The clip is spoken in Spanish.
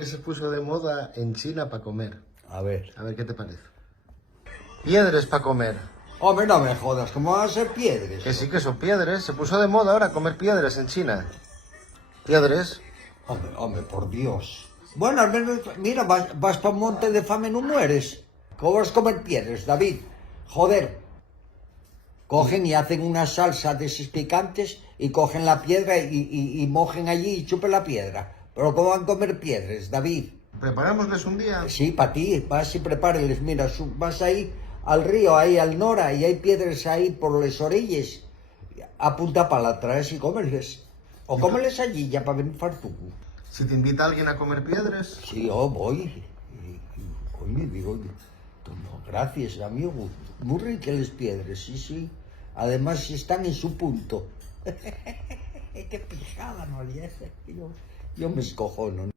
que se puso de moda en China para comer. A ver. A ver qué te parece. Piedres para comer. Hombre, no me jodas, ¿cómo van a ser piedras? Que sí que son piedres. Se puso de moda ahora comer piedres en China. Piedres. Hombre, por Dios. Bueno, al menos, mira, vas para un monte de fame, no mueres. ¿Cómo vas a comer piedras, David? Joder. Cogen y hacen una salsa de esos picantes y cogen la piedra y mojen allí y chupen la piedra. Pero ¿cómo van a comer piedras, David? Preparámosles un día. Sí, para ti, vas y prepáreles. Mira, vas ahí al río, ahí al Nora, y hay piedras ahí por las orillas. Apunta para la traes y cómeles. O cómeles allí ya para venir fartuco. Si te invita alguien a comer piedres. Sí, voy. Oye, digo, no, gracias, amigo. Muy ricas las piedras, sí. Además, están en su punto. Qué pijada, no, yo me escojono.